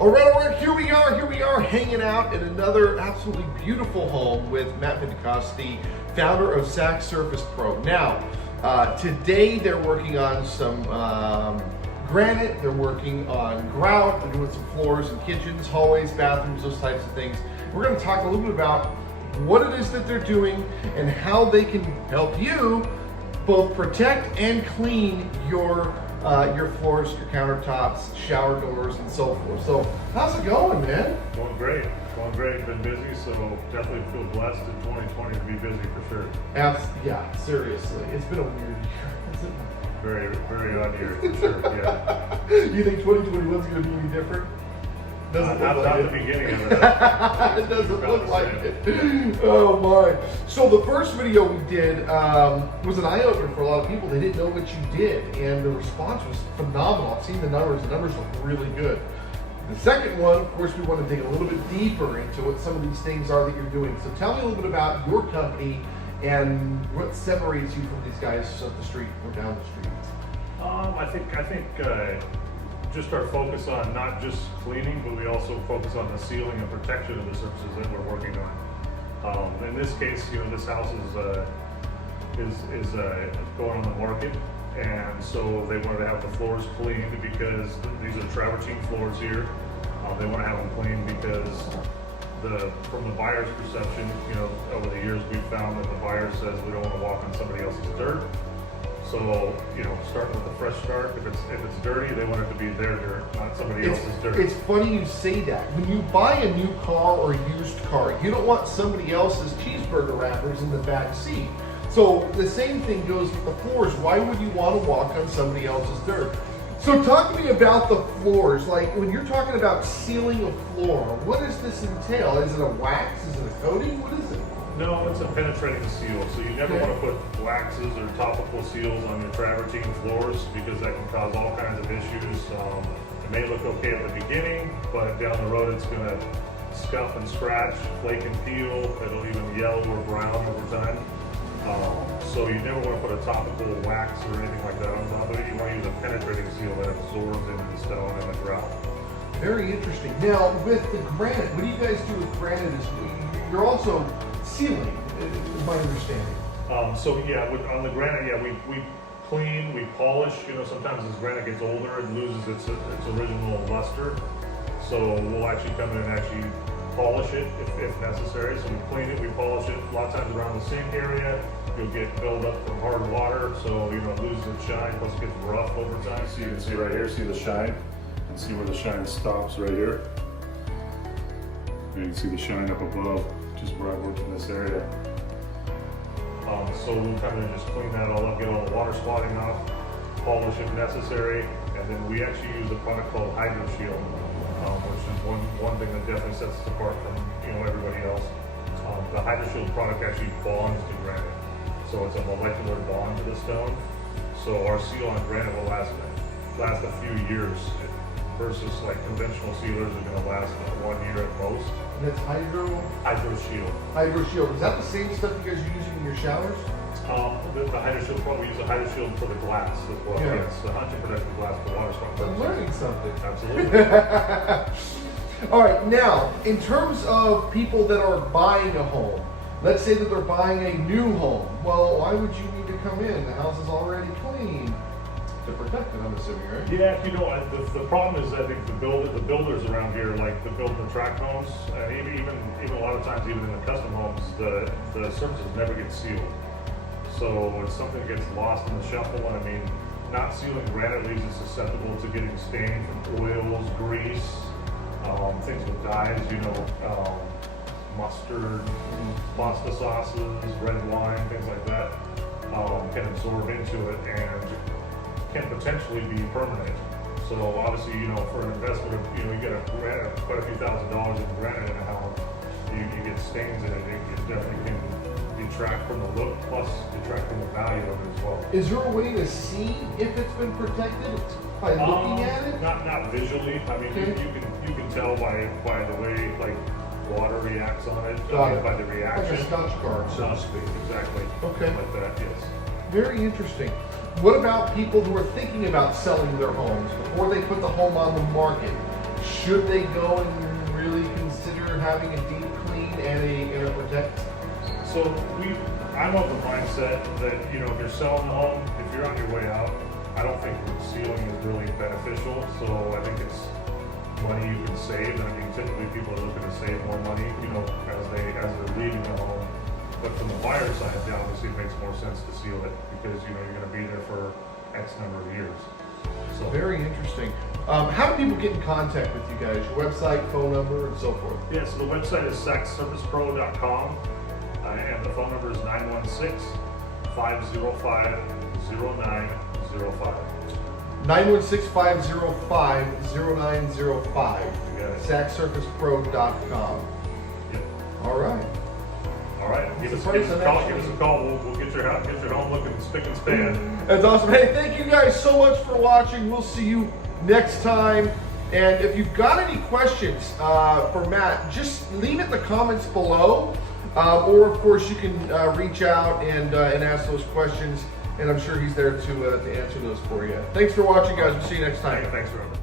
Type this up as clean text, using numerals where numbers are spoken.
All right, here we are hanging out in another absolutely beautiful home with Matt Pentecost, the founder of Sac Surface Pro. Now, today they're working on some granite, they're working on grout, they're doing some floors and kitchens, hallways, bathrooms, those types of things. We're gonna talk a little bit about what it is that they're doing and how they can help you both protect and clean your floors, your countertops, shower doors, and so forth. So, how's it going, man? Going great. Been busy, so definitely feel blessed in 2020 to be busy for sure. Yeah, seriously. It's been a weird year. Very, very odd year for sure, yeah. You think 2021 is going to be any different? Doesn't look like not it. the beginning of it. It doesn't look like it. Oh my. So the first video we did was an eye-opener for a lot of people. They didn't know what you did, and the response was phenomenal. I've seen the numbers. The numbers look really good. The second one, of course, we want to dig a little bit deeper into what some of these things are that you're doing. So tell me a little bit about your company and what separates you from these guys up the street or down the street. I think just our focus on not just cleaning, but we also focus on the sealing and protection of the surfaces that we're working on. In this case, this house is going on the market, and so they wanted to have the floors cleaned because these are travertine floors here. They want to have them cleaned because from the buyer's perception, over the years we've found that the buyer says we don't want to walk on somebody else's dirt. So, starting with a fresh start, if it's dirty, they want it to be their dirt, not somebody else's dirt. It's funny you say that. When you buy a new car or a used car, you don't want somebody else's cheeseburger wrappers in the back seat. So the same thing goes with the floors. Why would you want to walk on somebody else's dirt? So talk to me about the floors. Like when you're talking about sealing a floor, what does this entail? Is it a wax? Is it a coating? What is it? No, it's a penetrating seal. So you never want to put waxes or topical seals on your travertine floors because that can cause all kinds of issues. It may look okay at the beginning, but down the road it's going to scuff and scratch, flake and peel. It'll even yellow or brown over time. So you never want to put a topical wax or anything like that on top of it. You want to use a penetrating seal that absorbs into the stone and the grout. Very interesting. Now, with the granite, what do you guys do with granite? You're also sealing, is my understanding. On the granite, we clean, we polish. Sometimes as granite gets older, it loses its original luster. So we'll actually come in and actually polish it if necessary. So we clean it, we polish it. A lot of times around the sink area, you'll get buildup from hard water, so it loses its shine, plus it gets rough over time. So you can see right here, see the shine, and see where the shine stops right here. You can see the shine up above, just where I worked in this area. So we'll come in and just clean that all up, get all the water spotting off, polish if necessary, and then we actually use a product called Hydro Shield, which is one thing that definitely sets us apart from everybody else. The Hydro Shield product actually bonds to granite, so it's a molecular bond to the stone. So our seal on granite will last a few years, versus like conventional sealers are going to last 1 year at most. And that's Hydro Shield. Hydro Shield. Is that the same stuff you guys are using in your showers? The Hydro Shield, probably use a Hydro Shield for the glass as well. Yeah. Yes, to protect the glass for water spot. I'm learning something. Absolutely. All right, now, in terms of people that are buying a home, let's say that they're buying a new home. Well, why would you need to come in? The house is already clean. To protect it, I'm assuming, right? Yeah, the problem is I think the builders around here, like the build and tract homes, and even a lot of times even in the custom homes, the surfaces never get sealed. So it's something that gets lost in the shuffle. And not sealing granite leaves it susceptible to getting stained from oils, grease, things with dyes, mustard, pasta sauces, red wine, things like that, can absorb into it and can potentially be permanent. So obviously, for an investment of, you get quite a few $1,000s in granite in a house, you get stains in it. It definitely can detract from the look, plus detract from the value of it as well. Is there a way to see if it's been protected by looking at it? Not visually. Okay. You can tell by the way water reacts on it, by the reaction. Like a Scotch guard, so to speak. Exactly. Okay. Like that, yes. Very interesting. What about people who are thinking about selling their homes before they put the home on the market? should they go and really consider having a deep clean and a protect? So I'm of the mindset that, you know, if you're selling the home, if you're on your way out, I don't think sealing is really beneficial. So I think it's money you can save. And I mean, typically people are looking to save more money, you know, as they're leaving the home. But from the buyer side, obviously it makes more sense to seal it because, you know, you're going to be there for X number of years. So Very interesting. How do people get in contact with you guys? Your website, phone number, and so forth? yeah, so the website is Sacsurfacepro.com. And the phone number is 916-505-0905. 916-505-0905. You got it. Sacsurfacepro.com. Yep. All right. All right. Give us a call. We'll get your home looking spick and span. That's awesome. Hey, thank you guys so much for watching. We'll see you next time. And if you've got any questions for Matt, just leave it in the comments below. Or of course you can reach out and ask those questions, and I'm sure he's there to answer those for you. Thanks for watching, guys. We'll see you next time. Thanks, Robert.